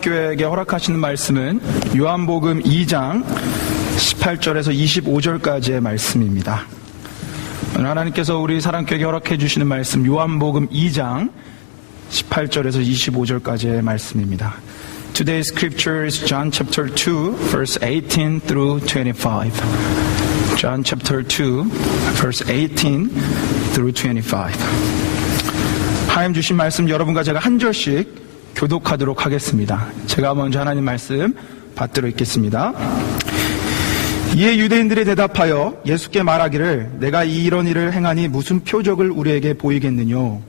교회에게 허락하시는 말씀은 요한복음 2장 18절에서 25절까지의 말씀입니다. 오늘 하나님께서 우리 사랑교회에게 허락해 주시는 말씀 요한복음 2장 18절에서 25절까지의 말씀입니다. Today's scripture is John chapter 2 verse 18 through 25. John chapter 2 verse 18 through 25. 하나님 주신 말씀 여러분과 제가 한 절씩 교독하도록 하겠습니다. 제가 먼저 하나님 말씀 받들어 읽겠습니다. 이에 유대인들이 대답하여 예수께 말하기를 내가 이런 일을 행하니 무슨 표적을 우리에게 보이겠느뇨?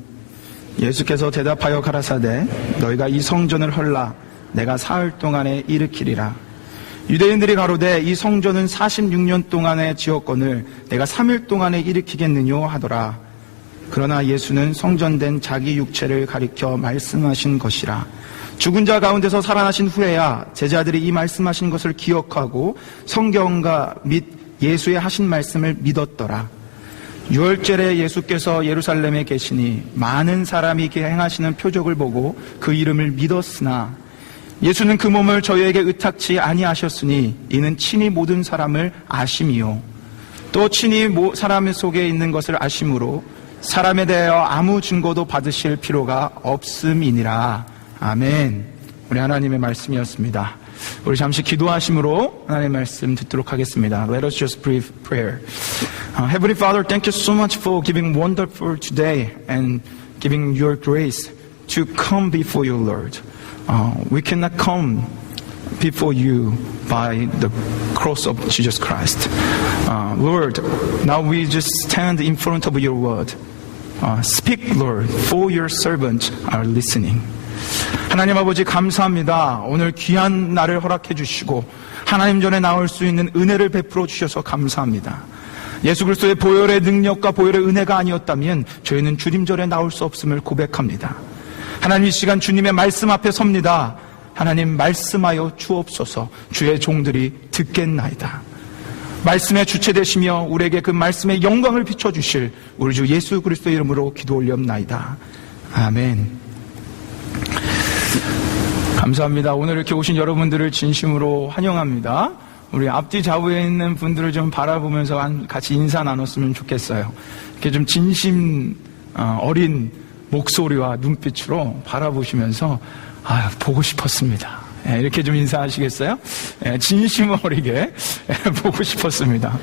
예수께서 대답하여 가라사대 너희가 이 성전을 헐라 내가 사흘 동안에 일으키리라. 유대인들이 가로되 이 성전은 46년 동안에 지었거늘 내가 3일 동안에 일으키겠느뇨 하더라. 그러나 예수는 성전된 자기 육체를 가리켜 말씀하신 것이라. 죽은 자 가운데서 살아나신 후에야 제자들이 이 말씀하신 것을 기억하고 성경과 및 예수의 하신 말씀을 믿었더라. 유월절에 예수께서 예루살렘에 계시니 많은 사람이 행하시는 표적을 보고 그 이름을 믿었으나 예수는 그 몸을 저희에게 의탁치 아니하셨으니 이는 친히 모든 사람을 아심이요 또 친히 사람 속에 있는 것을 아심으로 사람에 대하여 아무 증거도 받으실 필요가 없음이니라. 아멘. 우리 하나님의 말씀이었습니다. 우리 잠시 기도하심으로 하나님의 말씀 듣도록 하겠습니다. Let us just brief prayer. Heavenly Father, thank you so much for giving wonderful today and giving your grace to come before you, Lord. We cannot come before you by the cross of Jesus Christ. Lord, now we just stand in front of your word. Speak, Lord, for your servants are listening. 하나님 아버지 감사합니다. 오늘 귀한 날을 허락해 주시고 하나님 전에 나올 수 있는 은혜를 베풀어 주셔서 감사합니다. 예수 그리스도의 보혈의 능력과 보혈의 은혜가 아니었다면 저희는 주님전에 나올 수 없음을 고백합니다. 하나님 이 시간 주님의 말씀 앞에 섭니다. 하나님 말씀하여 주옵소서. 주의 종들이 듣겠나이다. 말씀의 주체 되시며 우리에게 그 말씀의 영광을 비춰주실 우리 주 예수 그리스도의 이름으로 기도 올렸나이다. 아멘. 감사합니다. 오늘 이렇게 오신 여러분들을 진심으로 환영합니다. 우리 앞뒤 좌우에 있는 분들을 좀 바라보면서 같이 인사 나눴으면 좋겠어요. 이렇게 좀 진심 어린 목소리와 눈빛으로 바라보시면서 보고 싶었습니다. 이렇게 좀 인사하시겠어요? 진심 어리게 보고 싶었습니다.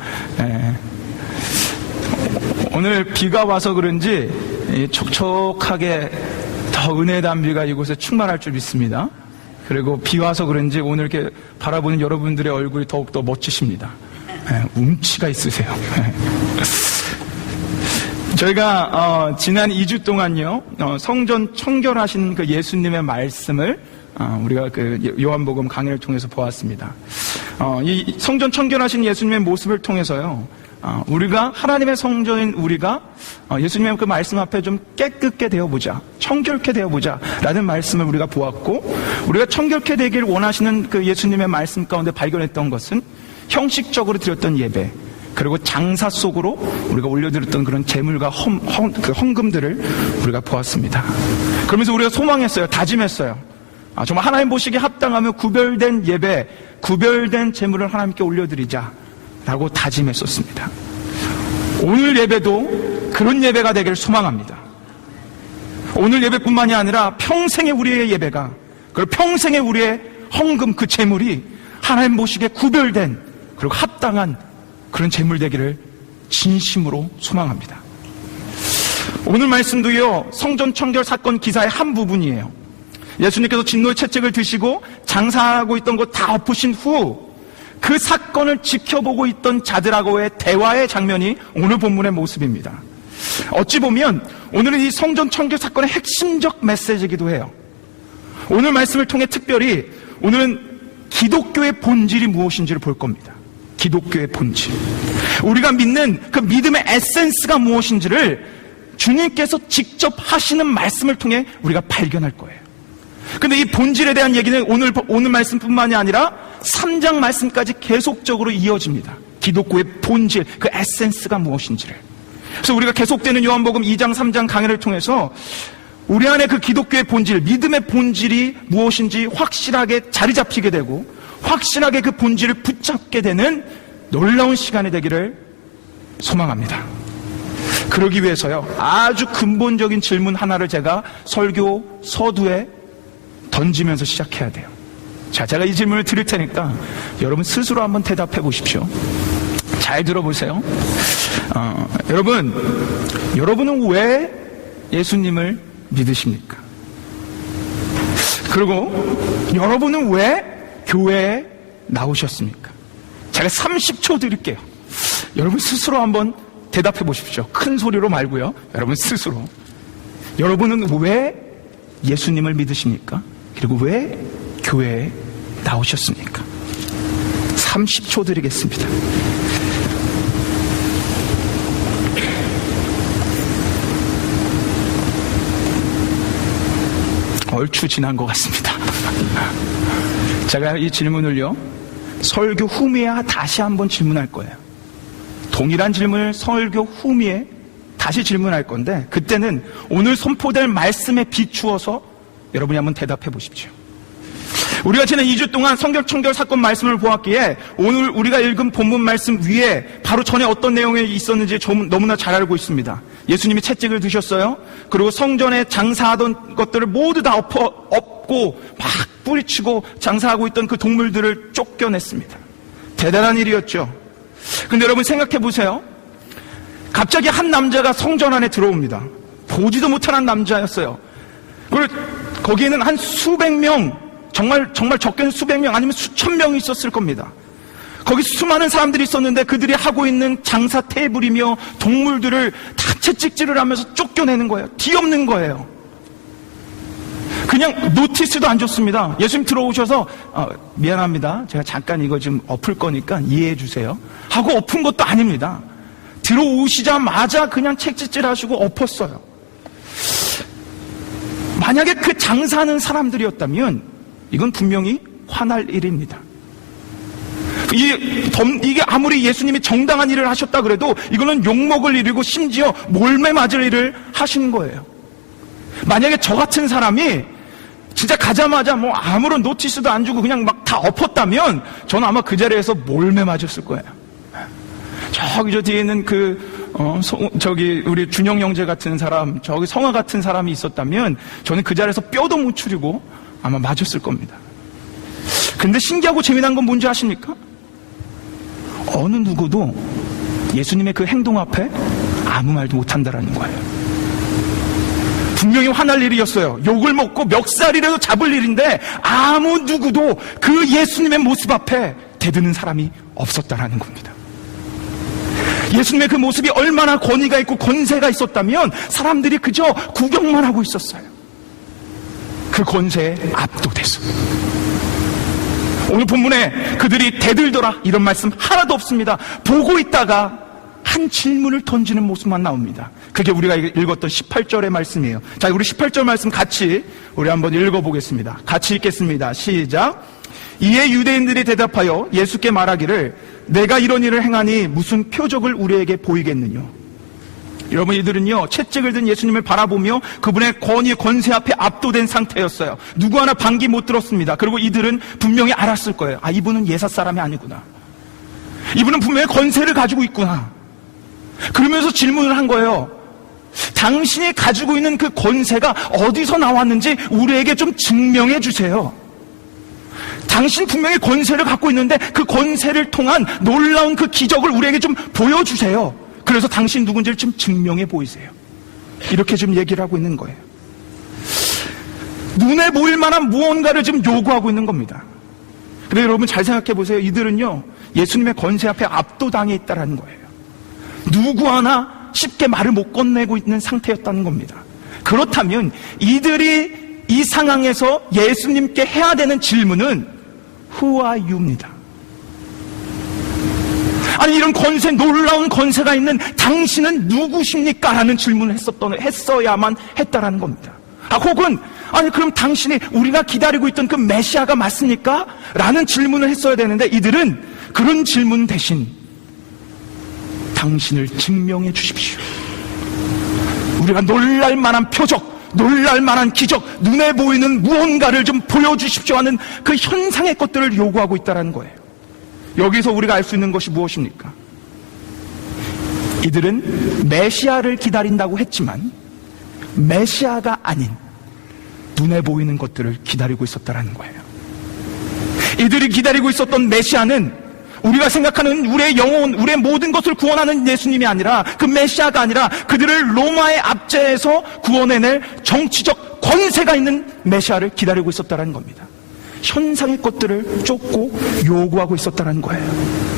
오늘 비가 와서 그런지 촉촉하게 더 은혜 담비가 이곳에 충만할 줄 믿습니다. 그리고 비 와서 그런지 오늘 이렇게 바라보는 여러분들의 얼굴이 더욱더 멋지십니다. 운치가 있으세요. 저희가 지난 2주 동안요 성전 청결하신 그 예수님의 말씀을 우리가 그 요한복음 강해를 통해서 보았습니다. 이 성전 청결하신 예수님의 모습을 통해서요 우리가 하나님의 성전인 우리가 예수님의 그 말씀 앞에 좀 깨끗게 되어보자, 청결케 되어보자 라는 말씀을 우리가 보았고, 우리가 청결케 되길 원하시는 그 예수님의 말씀 가운데 발견했던 것은 형식적으로 드렸던 예배, 그리고 장사 속으로 우리가 올려드렸던 그런 제물과 그 헌금들을 우리가 보았습니다. 그러면서 우리가 소망했어요. 다짐했어요. 정말 하나님 보시기에 합당하며 구별된 예배, 구별된 제물을 하나님께 올려드리자 라고 다짐했었습니다. 오늘 예배도 그런 예배가 되기를 소망합니다. 오늘 예배뿐만이 아니라 평생의 우리의 예배가, 그리고 평생의 우리의 헌금 그 제물이 하나님 보시기에 구별된 그리고 합당한 그런 제물 되기를 진심으로 소망합니다. 오늘 말씀도요 성전 청결 사건 기사의 한 부분이에요. 예수님께서 진노의 채찍을 드시고 장사하고 있던 것 다 엎으신 후 그 사건을 지켜보고 있던 자들하고의 대화의 장면이 오늘 본문의 모습입니다. 어찌 보면 오늘은 이 성전 청결 사건의 핵심적 메시지이기도 해요. 오늘 말씀을 통해 특별히 오늘은 기독교의 본질이 무엇인지를 볼 겁니다. 기독교의 본질, 우리가 믿는 그 믿음의 에센스가 무엇인지를 주님께서 직접 하시는 말씀을 통해 우리가 발견할 거예요. 근데 이 본질에 대한 얘기는 오늘 말씀뿐만이 아니라 3장 말씀까지 계속적으로 이어집니다. 기독교의 본질, 그 에센스가 무엇인지를. 그래서 우리가 계속되는 요한복음 2장, 3장 강해를 통해서 우리 안에 그 기독교의 본질, 믿음의 본질이 무엇인지 확실하게 자리 잡히게 되고 확실하게 그 본질을 붙잡게 되는 놀라운 시간이 되기를 소망합니다. 그러기 위해서요, 아주 근본적인 질문 하나를 제가 설교 서두에 던지면서 시작해야 돼요. 자, 제가 이 질문을 드릴 테니까 여러분 스스로 한번 대답해 보십시오. 잘 들어보세요. 여러분은 왜 예수님을 믿으십니까? 그리고 여러분은 왜 교회에 나오셨습니까? 제가 30초 드릴게요. 여러분 스스로 한번 대답해 보십시오. 큰 소리로 말고요. 여러분 스스로. 여러분은 왜 예수님을 믿으십니까? 그리고 왜 교회에 나오셨습니까? 30초 드리겠습니다. 얼추 지난 것 같습니다. 제가 이 질문을요, 설교 후미에 다시 한번 질문할 거예요. 동일한 질문을 설교 후미에 다시 질문할 건데, 그때는 오늘 선포될 말씀에 비추어서 여러분이 한번 대답해 보십시오. 우리가 지난 2주 동안 성경 청결 사건 말씀을 보았기에 오늘 우리가 읽은 본문 말씀 위에 바로 전에 어떤 내용이 있었는지 너무나 잘 알고 있습니다. 예수님이 채찍을 드셨어요. 그리고 성전에 장사하던 것들을 모두 다 엎고 막 뿌리치고 장사하고 있던 그 동물들을 쫓겨냈습니다. 대단한 일이었죠. 근데 여러분 생각해 보세요. 갑자기 한 남자가 성전 안에 들어옵니다. 보지도 못한 한 남자였어요. 그리고 거기에는 한 수백 명, 정말 적게는 수백 명 아니면 수천 명이 있었을 겁니다. 거기 수많은 사람들이 있었는데 그들이 하고 있는 장사 테이블이며 동물들을 다 채찍질을 하면서 쫓겨내는 거예요. 뒤엎는 거예요. 그냥 노티스도 안 줬습니다. 예수님 들어오셔서 미안합니다. 제가 잠깐 이거 좀 엎을 거니까 이해해 주세요 하고 엎은 것도 아닙니다. 들어오시자마자 그냥 채찍질 하시고 엎었어요. 만약에 그 장사하는 사람들이었다면 이건 분명히 화날 일입니다. 이게 아무리 예수님이 정당한 일을 하셨다 그래도 이거는 욕먹을 일이고 심지어 몰매 맞을 일을 하신 거예요. 만약에 저 같은 사람이 진짜 가자마자 뭐 아무런 노티스도 안 주고 그냥 막 다 엎었다면 저는 아마 그 자리에서 몰매 맞았을 거예요. 저기 저 뒤에 있는 저기 우리 준영 형제 같은 사람, 저기 성화 같은 사람이 있었다면 저는 그 자리에서 뼈도 못 추리고 아마 맞았을 겁니다. 근데 신기하고 재미난 건 뭔지 아십니까? 어느 누구도 예수님의 그 행동 앞에 아무 말도 못한다라는 거예요. 분명히 화날 일이었어요. 욕을 먹고 멱살이라도 잡을 일인데 아무 누구도 그 예수님의 모습 앞에 대드는 사람이 없었다라는 겁니다. 예수님의 그 모습이 얼마나 권위가 있고 권세가 있었다면 사람들이 그저 구경만 하고 있었어요. 그 권세에 압도돼서. 오늘 본문에 그들이 대들더라 이런 말씀 하나도 없습니다. 보고 있다가 한 질문을 던지는 모습만 나옵니다. 그게 우리가 읽었던 18절의 말씀이에요. 자, 우리 18절 말씀 같이 우리 한번 읽어보겠습니다. 같이 읽겠습니다. 시작. 이에 유대인들이 대답하여 예수께 말하기를 내가 이런 일을 행하니 무슨 표적을 우리에게 보이겠느냐. 여러분, 이들은요 채찍을 든 예수님을 바라보며 그분의 권위 권세 앞에 압도된 상태였어요. 누구 하나 반기 못 들었습니다. 그리고 이들은 분명히 알았을 거예요. 아, 이분은 예사 사람이 아니구나. 이분은 분명히 권세를 가지고 있구나. 그러면서 질문을 한 거예요. 당신이 가지고 있는 그 권세가 어디서 나왔는지 우리에게 좀 증명해 주세요. 당신 분명히 권세를 갖고 있는데 그 권세를 통한 놀라운 그 기적을 우리에게 좀 보여주세요. 그래서 당신 누군지를 좀 증명해 보이세요. 이렇게 좀 얘기를 하고 있는 거예요. 눈에 보일 만한 무언가를 지금 요구하고 있는 겁니다. 근데 여러분 잘 생각해 보세요. 이들은요 예수님의 권세 앞에 압도당해 있다는 거예요. 누구 하나 쉽게 말을 못 건네고 있는 상태였다는 겁니다. 그렇다면 이들이 이 상황에서 예수님께 해야 되는 질문은 Who are you입니다. 아니, 이런 권세, 놀라운 권세가 있는 당신은 누구십니까? 라는 질문을 했어야만 했다라는 겁니다. 혹은 아니 그럼 당신이 우리가 기다리고 있던 그 메시아가 맞습니까? 라는 질문을 했어야 되는데 이들은 그런 질문 대신 당신을 증명해 주십시오. 우리가 놀랄 만한 표적, 놀랄 만한 기적, 눈에 보이는 무언가를 좀 보여주십시오 하는 그 현상의 것들을 요구하고 있다는 거예요. 여기서 우리가 알 수 있는 것이 무엇입니까? 이들은 메시아를 기다린다고 했지만 메시아가 아닌 눈에 보이는 것들을 기다리고 있었다는 거예요. 이들이 기다리고 있었던 메시아는 우리가 생각하는 우리의 영혼, 우리의 모든 것을 구원하는 예수님이 아니라, 그 메시아가 아니라 그들을 로마의 압제에서 구원해낼 정치적 권세가 있는 메시아를 기다리고 있었다는 겁니다. 현상의 것들을 쫓고 요구하고 있었다는 거예요.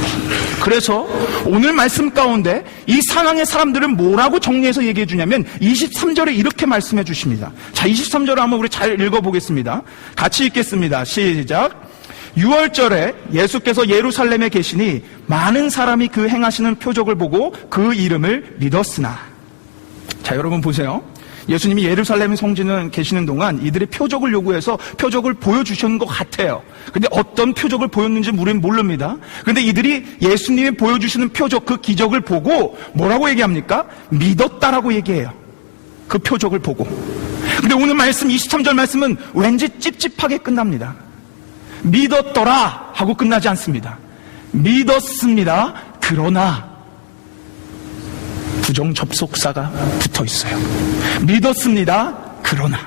그래서 오늘 말씀 가운데 이 상황의 사람들은 뭐라고 정리해서 얘기해 주냐면 23절에 이렇게 말씀해 주십니다. 자, 23절을 한번 우리 잘 읽어보겠습니다. 같이 읽겠습니다. 시작. 6월절에 예수께서 예루살렘에 계시니 많은 사람이 그 행하시는 표적을 보고 그 이름을 믿었으나. 자, 여러분 보세요. 예수님이 예루살렘 성지는 계시는 동안 이들이 표적을 요구해서 표적을 보여주셨는 것 같아요. 근데 어떤 표적을 보였는지 우리는 모릅니다. 근데 이들이 예수님이 보여주시는 표적, 그 기적을 보고 뭐라고 얘기합니까? 믿었다라고 얘기해요. 그 표적을 보고. 근데 오늘 말씀 23절 말씀은 왠지 찝찝하게 끝납니다. 믿었더라 하고 끝나지 않습니다. 믿었습니다. 그러나 부정 접속사가 붙어 있어요. 믿었습니다. 그러나.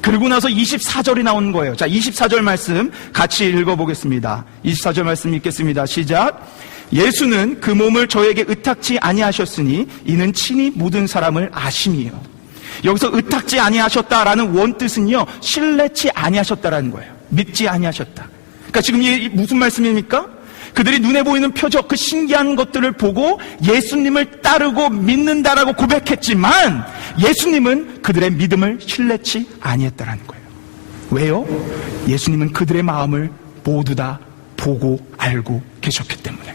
그리고 나서 24절이 나오는 거예요. 자, 24절 말씀 같이 읽어보겠습니다. 24절 말씀 읽겠습니다. 시작. 예수는 그 몸을 저에게 의탁지 아니하셨으니 이는 친히 모든 사람을 아심이요. 여기서 의탁지 아니하셨다라는 원뜻은요, 신뢰치 아니하셨다라는 거예요. 믿지 아니하셨다. 그러니까 지금 이게 무슨 말씀입니까? 그들이 눈에 보이는 표적, 그 신기한 것들을 보고 예수님을 따르고 믿는다라고 고백했지만 예수님은 그들의 믿음을 신뢰치 아니했다라는 거예요. 왜요? 예수님은 그들의 마음을 모두 다 보고 알고 계셨기 때문에.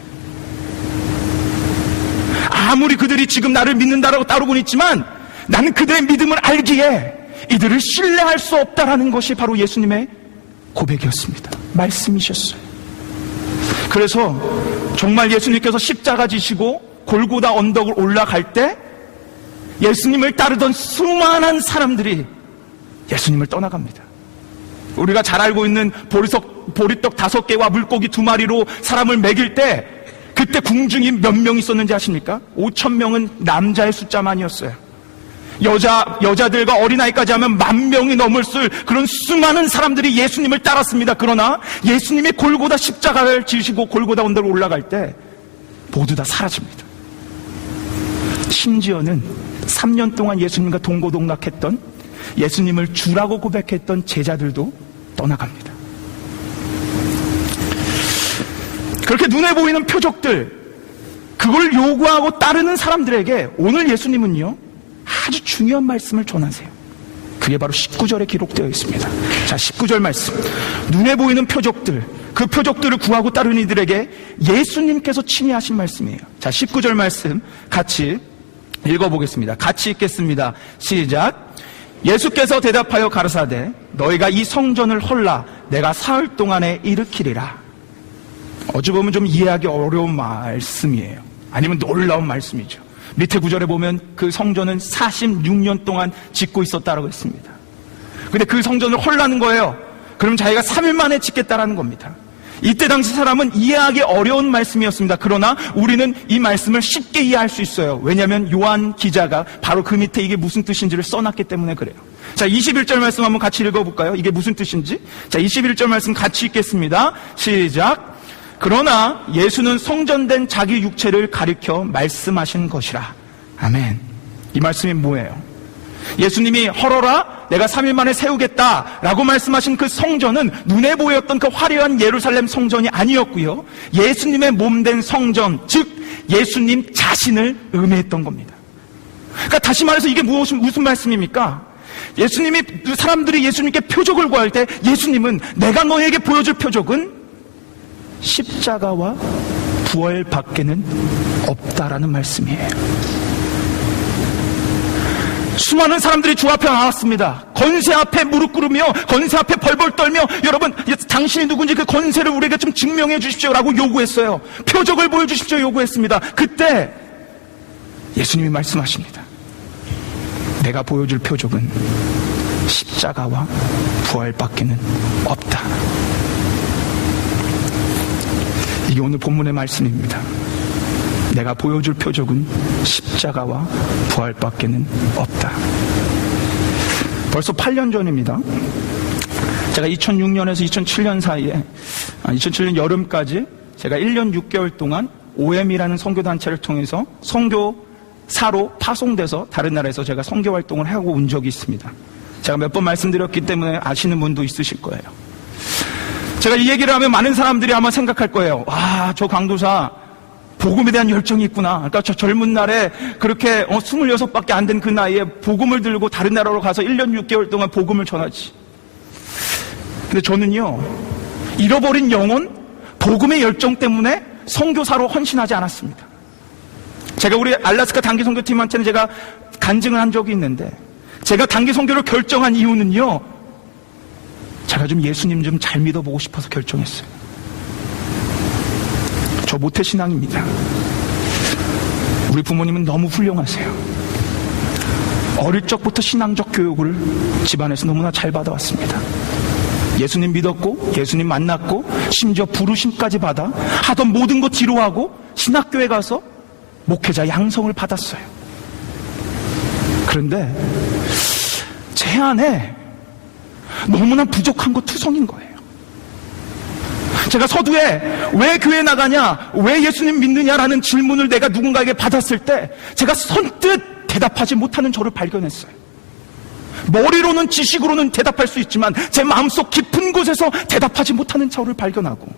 아무리 그들이 지금 나를 믿는다라고 따르고는 있지만 나는 그들의 믿음을 알기에 이들을 신뢰할 수 없다라는 것이 바로 예수님의 고백이었습니다. 말씀이셨어요. 그래서 정말 예수님께서 십자가 지시고 골고다 언덕을 올라갈 때 예수님을 따르던 수많은 사람들이 예수님을 떠나갑니다. 우리가 잘 알고 있는 보리떡 5개와 물고기 2마리로 사람을 먹일 때 그때 궁중이 몇 명 있었는지 아십니까? 5,000명은 남자의 숫자만이었어요. 여자들과 어린아이까지 하면 10,000명이 넘을 그런 수많은 사람들이 예수님을 따랐습니다. 그러나 예수님이 골고다 십자가를 지시고 골고다 언덕을 올라갈 때 모두 다 사라집니다. 심지어는 3년 동안 예수님과 동고동락했던, 예수님을 주라고 고백했던 제자들도 떠나갑니다. 그렇게 눈에 보이는 표적들, 그걸 요구하고 따르는 사람들에게 오늘 예수님은요, 아주 중요한 말씀을 전하세요. 그게 바로 19절에 기록되어 있습니다. 자, 19절 말씀. 눈에 보이는 표적들, 그 표적들을 구하고 따르는 이들에게 예수님께서 친히 하신 말씀이에요. 자, 19절 말씀 같이 읽어보겠습니다. 같이 읽겠습니다. 시작. 예수께서 대답하여 가르사대 너희가 이 성전을 헐라 내가 사흘 동안에 일으키리라. 어찌 보면 좀 이해하기 어려운 말씀이에요. 아니면 놀라운 말씀이죠. 밑에 구절에 보면 그 성전은 46년 동안 짓고 있었다라고 했습니다. 근데 그 성전을 헐라는 거예요. 그럼 자기가 3일 만에 짓겠다라는 겁니다. 이때 당시 사람은 이해하기 어려운 말씀이었습니다. 그러나 우리는 이 말씀을 쉽게 이해할 수 있어요. 왜냐하면 요한 기자가 바로 그 밑에 이게 무슨 뜻인지를 써놨기 때문에 그래요. 자, 21절 말씀 한번 같이 읽어볼까요? 이게 무슨 뜻인지? 자, 21절 말씀 같이 읽겠습니다. 시작. 그러나 예수는 성전된 자기 육체를 가리켜 말씀하신 것이라. 아멘. 이 말씀이 뭐예요? 예수님이 헐어라 내가 3일 만에 세우겠다라고 말씀하신 그 성전은 눈에 보였던 그 화려한 예루살렘 성전이 아니었고요, 예수님의 몸된 성전, 즉 예수님 자신을 의미했던 겁니다. 그러니까 다시 말해서 이게 무슨 말씀입니까? 예수님이, 사람들이 예수님께 표적을 구할 때 예수님은 내가 너에게 보여줄 표적은 십자가와 부활 밖에는 없다라는 말씀이에요. 수많은 사람들이 주 앞에 나왔습니다. 건세 앞에 무릎 꿇으며 건세 앞에 벌벌 떨며 여러분 당신이 누군지 그 건세를 우리에게 좀 증명해 주십시오라고 요구했어요. 표적을 보여주십시오 요구했습니다. 그때 예수님이 말씀하십니다. 내가 보여줄 표적은 십자가와 부활밖에는 없다. 이게 오늘 본문의 말씀입니다. 내가 보여줄 표적은 십자가와 부활밖에는 없다. 벌써 8년 전입니다. 제가 2006년에서 2007년 사이에 2007년 여름까지 제가 1년 6개월 동안 OM이라는 선교단체를 통해서 선교사로 파송돼서 다른 나라에서 제가 선교활동을 하고 온 적이 있습니다. 제가 몇 번 말씀드렸기 때문에 아시는 분도 있으실 거예요. 제가 이 얘기를 하면 많은 사람들이 아마 생각할 거예요. 와, 저 강도사 복음에 대한 열정이 있구나. 그러니까 저 젊은 날에 그렇게 26밖에 안 된 그 나이에 복음을 들고 다른 나라로 가서 1년 6개월 동안 복음을 전하지. 근데 저는요, 잃어버린 영혼, 복음의 열정 때문에 선교사로 헌신하지 않았습니다. 제가 우리 알래스카 단기 선교팀한테는 제가 간증을 한 적이 있는데, 제가 단기 선교를 결정한 이유는요, 제가 좀 예수님 좀 잘 믿어보고 싶어서 결정했어요. 저 모태신앙입니다. 우리 부모님은 너무 훌륭하세요. 어릴 적부터 신앙적 교육을 집안에서 너무나 잘 받아왔습니다. 예수님 믿었고 예수님 만났고 심지어 부르심까지 받아 하던 모든 거 뒤로하고 신학교에 가서 목회자 양성을 받았어요. 그런데 제 안에 너무나 부족한 거 투성인 거예요. 제가 서두에 왜 교회 나가냐, 왜 예수님 믿느냐라는 질문을 내가 누군가에게 받았을 때 제가 선뜻 대답하지 못하는 저를 발견했어요. 머리로는 지식으로는 대답할 수 있지만 제 마음속 깊은 곳에서 대답하지 못하는 저를 발견하고,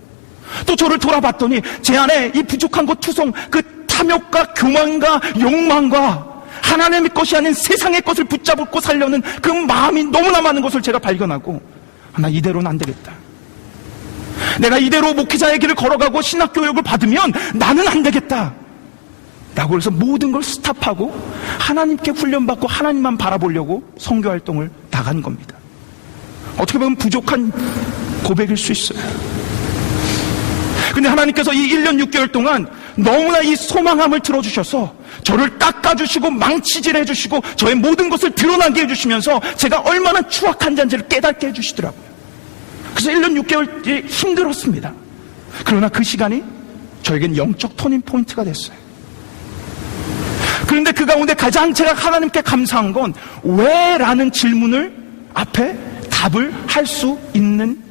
또 저를 돌아봤더니 제 안에 이 부족한 것 투성, 그 탐욕과 교만과 욕망과 하나님의 것이 아닌 세상의 것을 붙잡고 살려는 그 마음이 너무나 많은 것을 제가 발견하고, 나 이대로는 안 되겠다. 내가 이대로 목회자의 길을 걸어가고 신학교육을 받으면 나는 안 되겠다 라고 해서 모든 걸 스탑하고 하나님께 훈련받고 하나님만 바라보려고 선교활동을 나간 겁니다. 어떻게 보면 부족한 고백일 수 있어요. 근데 하나님께서 이 1년 6개월 동안 너무나 이 소망함을 들어주셔서 저를 닦아주시고 망치질 해주시고 저의 모든 것을 드러나게 해주시면서 제가 얼마나 추악한 자인지를 깨닫게 해주시더라고요. 그래서 1년 6개월이 힘들었습니다. 그러나 그 시간이 저에겐 영적 터닝 포인트가 됐어요. 그런데 그 가운데 가장 제가 하나님께 감사한 건 왜? 라는 질문을 앞에 답을 할 수 있는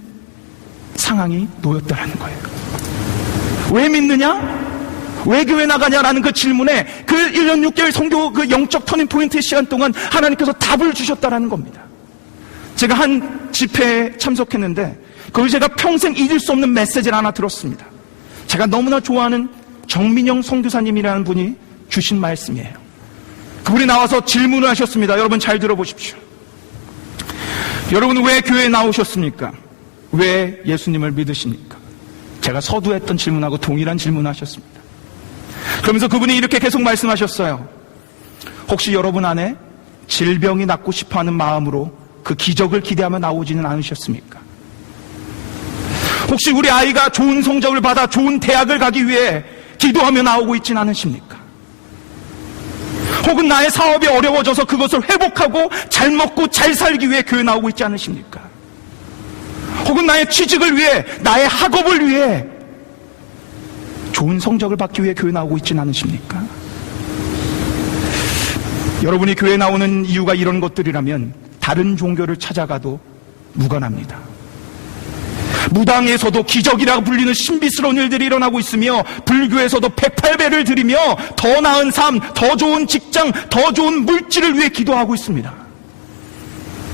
상황이 놓였다라는 거예요. 왜 믿느냐? 왜 교회 나가냐라는 그 질문에 그 1년 6개월 선교 그 영적 터닝 포인트의 시간 동안 하나님께서 답을 주셨다라는 겁니다. 제가 한 집회에 참석했는데 거기 제가 평생 잊을 수 없는 메시지를 하나 들었습니다. 제가 너무나 좋아하는 정민영 선교사님이라는 분이 주신 말씀이에요. 그분이 나와서 질문을 하셨습니다. 여러분 잘 들어보십시오. 여러분 왜 교회에 나오셨습니까? 왜 예수님을 믿으십니까? 제가 서두했던 질문하고 동일한 질문을 하셨습니다. 그러면서 그분이 이렇게 계속 말씀하셨어요. 혹시 여러분 안에 질병이 낫고 싶어하는 마음으로 그 기적을 기대하며 나오지는 않으셨습니까? 혹시 우리 아이가 좋은 성적을 받아 좋은 대학을 가기 위해 기도하며 나오고 있지는 않으십니까? 혹은 나의 사업이 어려워져서 그것을 회복하고 잘 먹고 잘 살기 위해 교회 나오고 있지 않으십니까? 혹은 나의 취직을 위해, 나의 학업을 위해 좋은 성적을 받기 위해 교회 나오고 있지는 않으십니까? 여러분이 교회 나오는 이유가 이런 것들이라면 다른 종교를 찾아가도 무관합니다. 무당에서도 기적이라고 불리는 신비스러운 일들이 일어나고 있으며 불교에서도 108배를 드리며 더 나은 삶, 더 좋은 직장, 더 좋은 물질을 위해 기도하고 있습니다.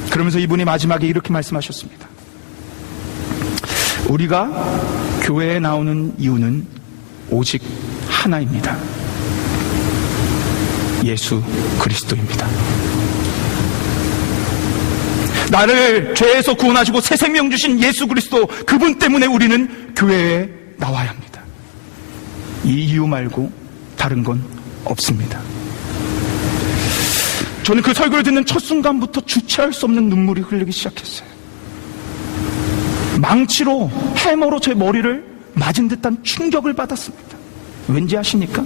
그러면서 이분이 마지막에 이렇게 말씀하셨습니다. 우리가 교회에 나오는 이유는 오직 하나입니다. 예수 그리스도입니다. 나를 죄에서 구원하시고 새 생명 주신 예수 그리스도, 그분 때문에 우리는 교회에 나와야 합니다. 이 이유 말고 다른 건 없습니다. 저는 그 설교를 듣는 첫 순간부터 주체할 수 없는 눈물이 흐르기 시작했어요. 망치로, 해머로 제 머리를 맞은 듯한 충격을 받았습니다. 왠지 아십니까?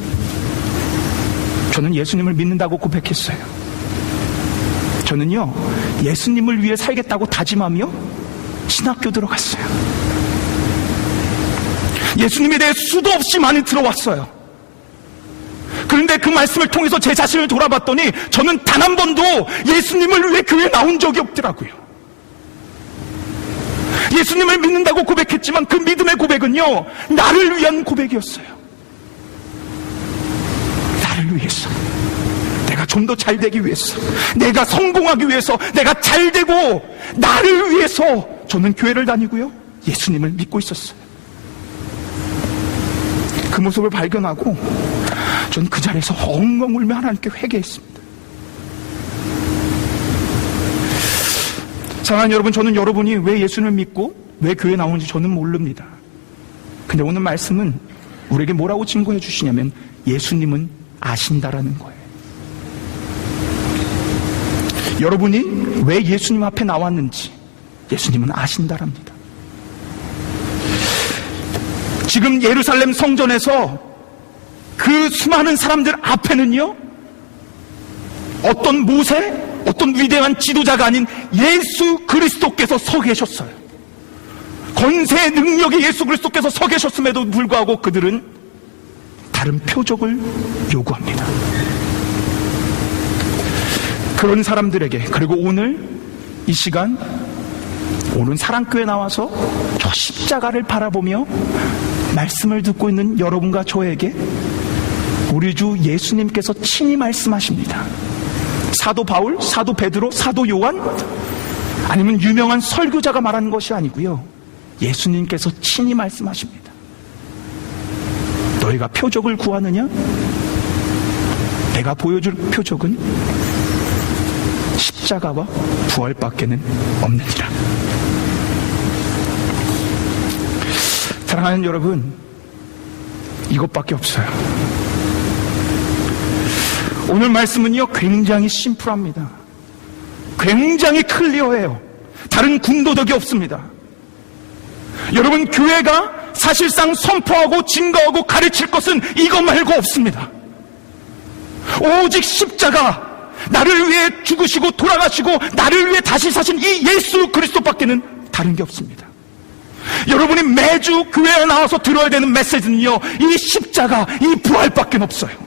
저는 예수님을 믿는다고 고백했어요. 저는요, 예수님을 위해 살겠다고 다짐하며 신학교 들어갔어요. 예수님에 대해 수도 없이 많이 들어왔어요. 그런데 그 말씀을 통해서 제 자신을 돌아봤더니 저는 단 한 번도 예수님을 위해 교회에 나온 적이 없더라고요. 예수님을 믿는다고 고백했지만 그 믿음의 고백은요, 나를 위한 고백이었어요. 나를 위해서, 내가 좀 더 잘 되기 위해서, 내가 성공하기 위해서, 내가 잘 되고 나를 위해서 저는 교회를 다니고요, 예수님을 믿고 있었어요. 그 모습을 발견하고 전 그 자리에서 엉엉 울며 하나님께 회개했습니다. 사랑하는 여러분, 저는 여러분이 왜 예수님을 믿고 왜 교회에 나오는지 저는 모릅니다. 근데 오늘 말씀은 우리에게 뭐라고 증거해 주시냐면 예수님은 아신다라는 거예요. 여러분이 왜 예수님 앞에 나왔는지 예수님은 아신다랍니다. 지금 예루살렘 성전에서 그 수많은 사람들 앞에는요, 어떤 모세, 어떤 위대한 지도자가 아닌 예수 그리스도께서 서 계셨어요. 권세 능력의 예수 그리스도께서 서 계셨음에도 불구하고 그들은 다른 표적을 요구합니다. 그런 사람들에게, 그리고 오늘 이 시간 오늘 사랑교회에 나와서 저 십자가를 바라보며 말씀을 듣고 있는 여러분과 저에게 우리 주 예수님께서 친히 말씀하십니다. 사도 바울, 사도 베드로, 사도 요한, 아니면 유명한 설교자가 말하는 것이 아니고요, 예수님께서 친히 말씀하십니다. 너희가 표적을 구하느냐? 내가 보여줄 표적은 십자가와 부활밖에는 없느니라. 사랑하는 여러분, 이것밖에 없어요. 오늘 말씀은요, 굉장히 심플합니다. 굉장히 클리어해요. 다른 군더더기 없습니다. 여러분, 교회가 사실상 선포하고 증거하고 가르칠 것은 이거 말고 없습니다. 오직 십자가, 나를 위해 죽으시고 돌아가시고 나를 위해 다시 사신 이 예수 그리스도밖에는 다른 게 없습니다. 여러분이 매주 교회에 나와서 들어야 되는 메시지는요, 이 십자가, 이 부활밖에 없어요.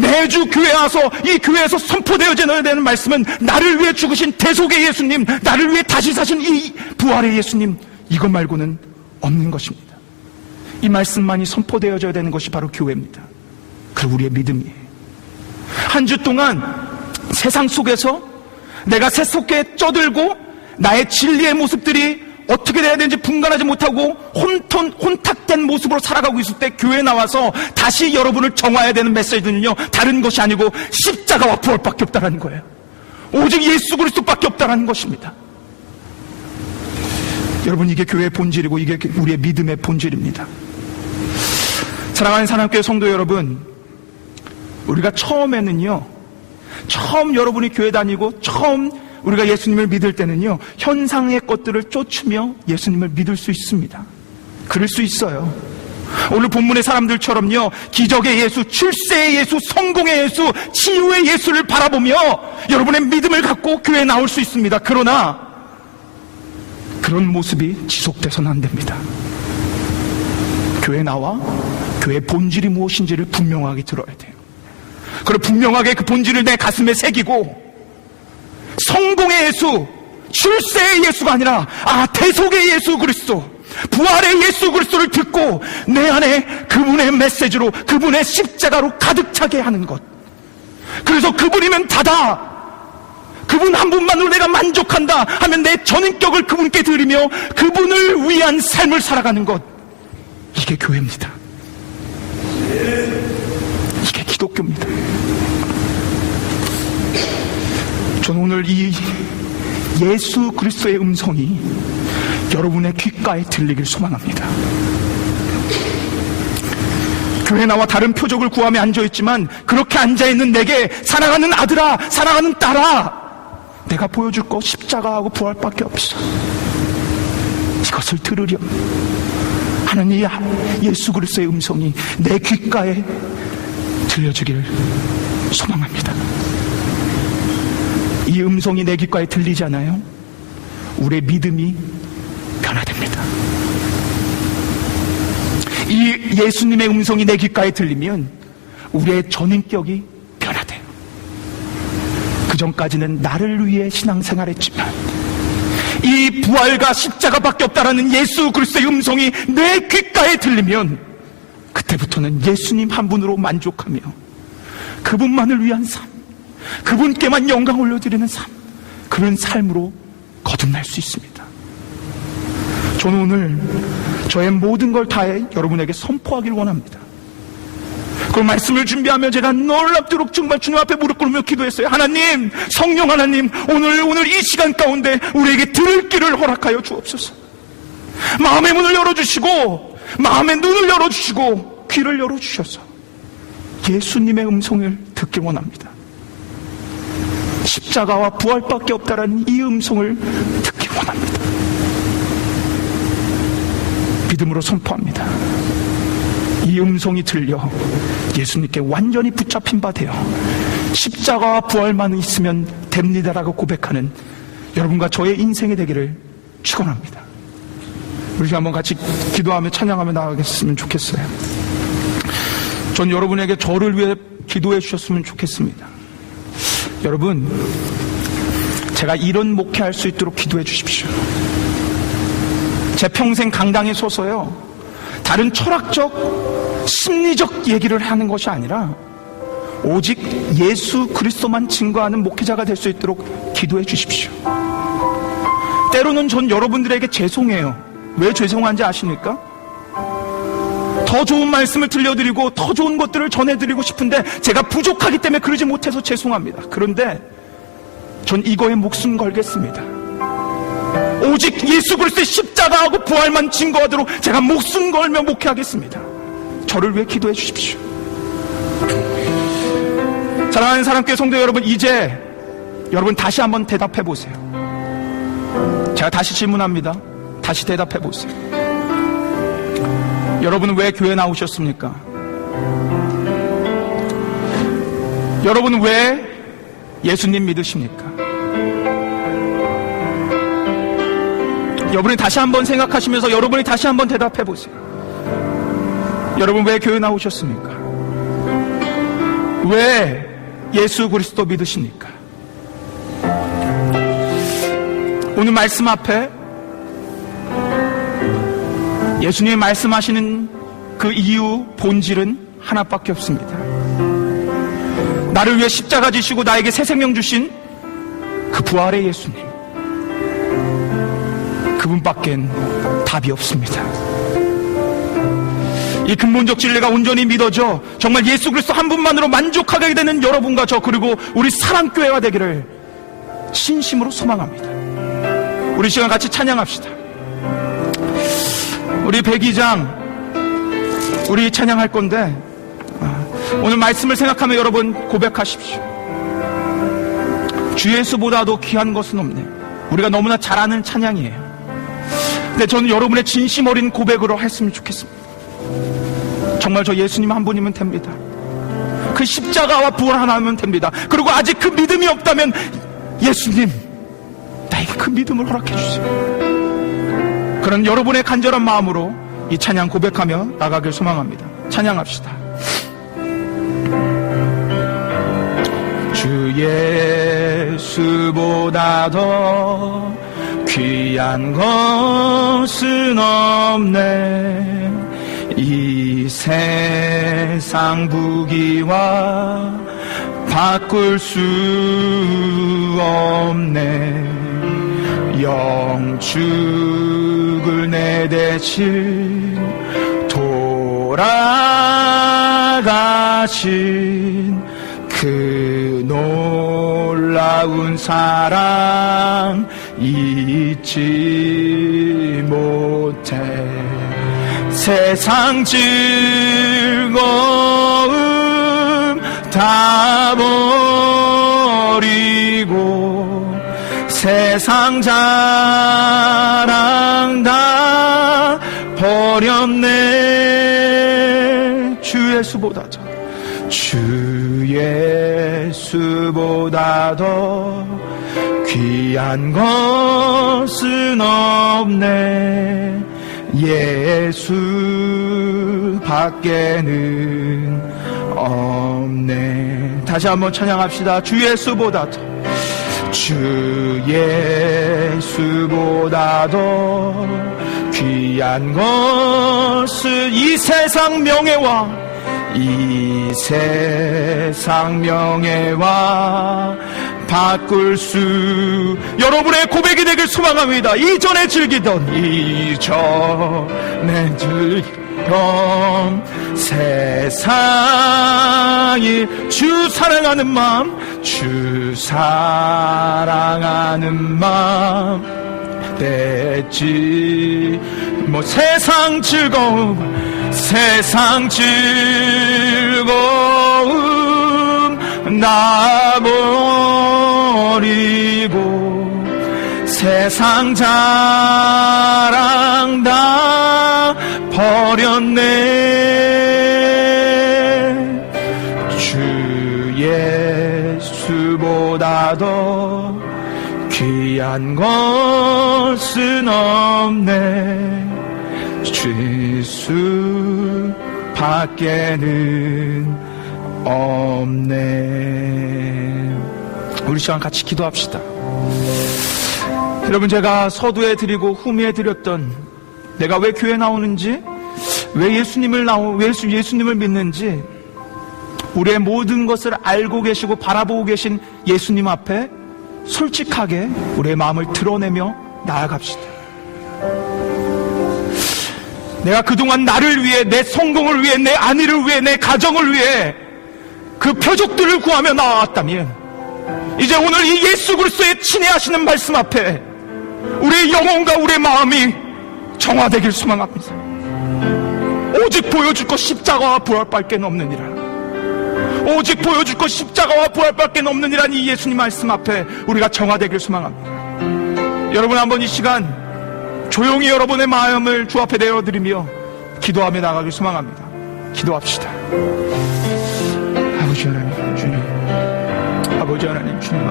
매주 교회에 와서 이 교회에서 선포되어져야 되는 말씀은 나를 위해 죽으신 대속의 예수님, 나를 위해 다시 사신 이 부활의 예수님, 이것 말고는 없는 것입니다. 이 말씀만이 선포되어져야 되는 것이 바로 교회입니다. 그리고 우리의 믿음이에요. 한 주 동안 세상 속에서 내가 세속에 쪄들고 나의 진리의 모습들이 어떻게 돼야 되는지 분간하지 못하고 혼탁된 모습으로 살아가고 있을 때 교회에 나와서 다시 여러분을 정화해야 되는 메시지는요, 다른 것이 아니고 십자가와 부활밖에 없다는 거예요. 오직 예수 그리스도밖에 없다는 것입니다. 여러분, 이게 교회의 본질이고 이게 우리의 믿음의 본질입니다. 사랑하는 사랑교회 성도 여러분, 우리가 처음에는요, 처음 여러분이 교회 다니고 처음 우리가 예수님을 믿을 때는요, 현상의 것들을 쫓으며 예수님을 믿을 수 있습니다. 그럴 수 있어요. 오늘 본문의 사람들처럼요, 기적의 예수, 출세의 예수, 성공의 예수, 치유의 예수를 바라보며 여러분의 믿음을 갖고 교회에 나올 수 있습니다. 그러나 그런 모습이 지속돼서는 안 됩니다. 교회에 나와 교회의 본질이 무엇인지를 분명하게 들어야 돼요. 그리고 분명하게 그 본질을 내 가슴에 새기고 성공의 예수, 출세의 예수가 아니라 대속의 예수 그리스도, 부활의 예수 그리스도를 듣고 내 안에 그분의 메시지로, 그분의 십자가로 가득 차게 하는 것. 그래서 그분이면 다다, 그분 한 분만으로 내가 만족한다 하면 내 전인격을 그분께 드리며 그분을 위한 삶을 살아가는 것, 이게 교회입니다. 이게 기독교입니다. 저는 오늘 이 예수 그리스도의 음성이 여러분의 귓가에 들리길 소망합니다. 교회 나와 다른 표적을 구하며 앉아있지만 그렇게 앉아있는 내게 사랑하는 아들아, 사랑하는 딸아, 내가 보여줄 거 십자가하고 부활밖에 없어. 이것을 들으렴 하는 이 예수 그리스도의 음성이 내 귓가에 들려주기를 소망합니다. 이 음성이 내 귓가에 들리잖아요. 우리의 믿음이 변화됩니다. 이 예수님의 음성이 내 귓가에 들리면 우리의 전인격이 변화돼요. 그 전까지는 나를 위해 신앙생활했지만 이 부활과 십자가밖에 없다라는 예수 그리스도의 음성이 내 귓가에 들리면 그때부터는 예수님 한 분으로 만족하며 그분만을 위한 삶, 그분께만 영광 올려드리는 삶, 그런 삶으로 거듭날 수 있습니다. 저는 오늘 저의 모든 걸 다해 여러분에게 선포하길 원합니다. 그 말씀을 준비하며 제가 놀랍도록 정말 주님 앞에 무릎 꿇으며 기도했어요. 하나님, 성령 하나님, 오늘 이 시간 가운데 우리에게 들을 길을 허락하여 주옵소서. 마음의 문을 열어주시고 마음의 눈을 열어주시고 귀를 열어주셔서 예수님의 음성을 듣길 원합니다. 십자가와 부활밖에 없다라는 이 음성을 듣길 원합니다. 믿음으로 선포합니다. 이 음성이 들려 예수님께 완전히 붙잡힌 바 되어 십자가와 부활만 있으면 됩니다라고 고백하는 여러분과 저의 인생이 되기를 축원합니다. 우리 한번 같이 기도하며 찬양하며 나아가겠으면 좋겠어요. 전 여러분에게 저를 위해 기도해 주셨으면 좋겠습니다. 여러분, 제가 이런 목회할 수 있도록 기도해 주십시오. 제 평생 강당에 서서요, 다른 철학적, 심리적 얘기를 하는 것이 아니라 오직 예수 그리스도만 증거하는 목회자가 될 수 있도록 기도해 주십시오. 때로는 전 여러분들에게 죄송해요. 왜 죄송한지 아십니까? 더 좋은 말씀을 들려드리고 더 좋은 것들을 전해드리고 싶은데 제가 부족하기 때문에 그러지 못해서 죄송합니다. 그런데 전 이거에 목숨 걸겠습니다. 오직 예수 그리스도의 십자가하고 부활만 증거하도록 제가 목숨 걸며 목회하겠습니다. 저를 위해 기도해 주십시오. 사랑하는 사람께 성도 여러분, 이제 여러분 다시 한번 대답해 보세요. 제가 다시 질문합니다. 다시 대답해 보세요. 여러분은 왜 교회 나오셨습니까? 여러분은 왜 예수님 믿으십니까? 여러분이 다시 한번 생각하시면서 여러분이 다시 한번 대답해 보세요. 여러분 왜 교회 나오셨습니까? 왜 예수 그리스도 믿으십니까? 오늘 말씀 앞에 예수님이 말씀하시는 그 이유, 본질은 하나밖에 없습니다. 나를 위해 십자가 지시고 나에게 새 생명 주신 그 부활의 예수님, 그분밖엔 답이 없습니다. 이 근본적 진리가 온전히 믿어져 정말 예수 그리스도 한 분만으로 만족하게 되는 여러분과 저, 그리고 우리 사랑교회가 되기를 진심으로 소망합니다. 우리 시간 같이 찬양합시다. 우리 백의장, 우리 찬양할 건데 오늘 말씀을 생각하며 여러분 고백하십시오. 주 예수보다도 귀한 것은 없네. 우리가 너무나 잘 아는 찬양이에요. 근데 저는 여러분의 진심 어린 고백으로 했으면 좋겠습니다. 정말 저 예수님 한 분이면 됩니다. 그 십자가와 부활 하나면 됩니다. 그리고 아직 그 믿음이 없다면 예수님, 나에게 그 믿음을 허락해 주세요. 그런 여러분의 간절한 마음으로 이 찬양 고백하며 나가길 소망합니다. 찬양합시다. 주 예수보다 더 귀한 것은 없네. 이 세상 부귀와 바꿀 수 없네. 영축을 내 대신 돌아가신 그 놀라운 사랑 잊지 못해. 세상 즐거움 다 버리고 세상 자랑 다 버렸네. 주 예수보다 더, 주 예수보다 더 귀한 것은 없네 예수 밖에는 없네. 다시 한번 찬양합시다. 주 예수보다도 주 예수보다도 귀한 것은 이 세상 명예와 바꿀 수 여러분의 고백이 되길 소망합니다. 이전에 즐기던 세상이 주 사랑하는 마음 됐지. 뭐 세상 즐거움 나 버리고 세상 자랑 다 버렸네. 주 예수보다도 귀한 것은 없네. 주 예수 밖에는 없네. 우리 시간 같이 기도합시다. 여러분, 제가 서두에 드리고 후미에 드렸던 내가 왜 교회 나오는지, 왜 예수님을 믿는지, 우리의 모든 것을 알고 계시고 바라보고 계신 예수님 앞에 솔직하게 우리의 마음을 드러내며 나아갑시다. 내가 그동안 나를 위해, 내 성공을 위해, 내 안위를 위해, 내 가정을 위해 그 표적들을 구하며 나아왔다면, 이제 오늘 이 예수 그리스도의 친애하시는 말씀 앞에 우리의 영혼과 우리의 마음이 정화되길 소망합니다. 오직 보여줄 것 십자가와 부활밖에 없느니라. 오직 보여줄 것 십자가와 부활밖에 없느니라는 이 예수님 말씀 앞에 우리가 정화되길 소망합니다. 여러분, 한번 이 시간 조용히 여러분의 마음을 주 앞에 내어드리며 기도하며 나가길 소망합니다. 기도합시다. 아버지 하나님, 주님, 아버지 하나님, 주님,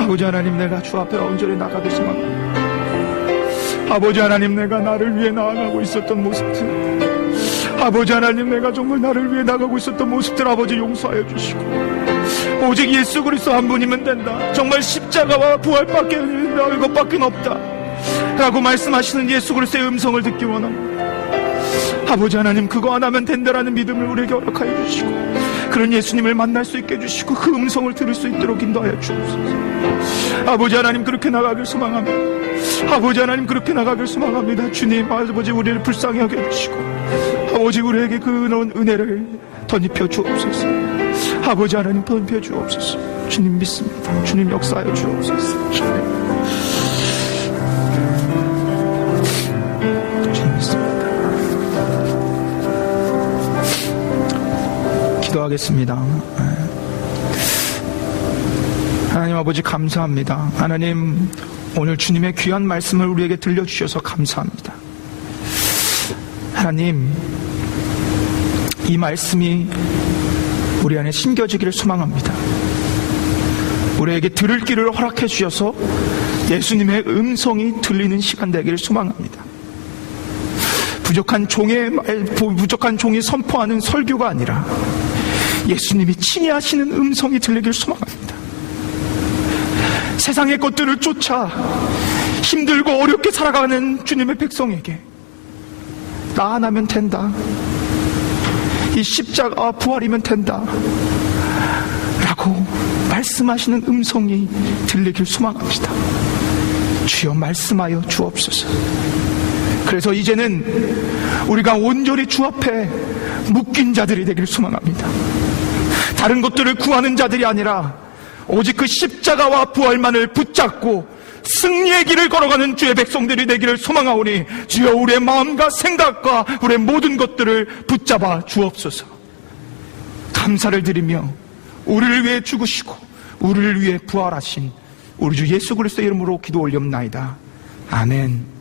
아버지 하나님, 내가 주 앞에 온전히 나가길 소망합니다. 아버지 하나님, 내가 나를 위해 나아가고 있었던 모습들, 아버지 하나님, 내가 정말 나를 위해 나가고 있었던 모습들, 아버지 용서하여 주시고, 오직 예수 그리스도 한 분이면 된다, 정말 십자가와 부활밖에 된다, 이것밖에 없다 라고 말씀하시는 예수 그리스도의 음성을 듣기 원합니다. 아버지 하나님, 그거 안 하면 된다라는 믿음을 우리에게 허락하여 주시고, 그런 예수님을 만날 수 있게 해주시고 그 음성을 들을 수 있도록 인도하여 주옵소서. 아버지 하나님, 그렇게 나가길 소망합니다. 아버지 하나님, 그렇게 나가길 소망합니다. 주님, 아버지, 우리를 불쌍히 여겨 주시고 아버지, 우리에게 그런 은혜를 덧입혀 주옵소서. 아버지 하나님, 덧입혀 주옵소서. 주님 믿습니다. 주님 역사하여 주옵소서. 주님 믿습니다. 기도하겠습니다. 하나님 아버지, 감사합니다. 하나님, 오늘 주님의 귀한 말씀을 우리에게 들려주셔서 감사합니다. 하나님, 이 말씀이 우리 안에 심겨지기를 소망합니다. 우리에게 들을 길을 허락해 주셔서 예수님의 음성이 들리는 시간 되기를 소망합니다. 부족한 종이 선포하는 설교가 아니라 예수님이 친히 하시는 음성이 들리길 소망합니다. 세상의 것들을 쫓아 힘들고 어렵게 살아가는 주님의 백성에게 나 하나면 된다, 이 십자가와 부활이면 된다 라고 말씀하시는 음성이 들리길 소망합니다. 주여 말씀하여 주옵소서. 그래서 이제는 우리가 온전히 주 앞에 묶인 자들이 되길 소망합니다. 다른 것들을 구하는 자들이 아니라 오직 그 십자가와 부활만을 붙잡고 승리의 길을 걸어가는 주의 백성들이 되기를 소망하오니, 주여 우리의 마음과 생각과 우리의 모든 것들을 붙잡아 주옵소서. 감사를 드리며 우리를 위해 죽으시고 우리를 위해 부활하신 우리 주 예수 그리스도의 이름으로 기도 올리옵나이다. 아멘.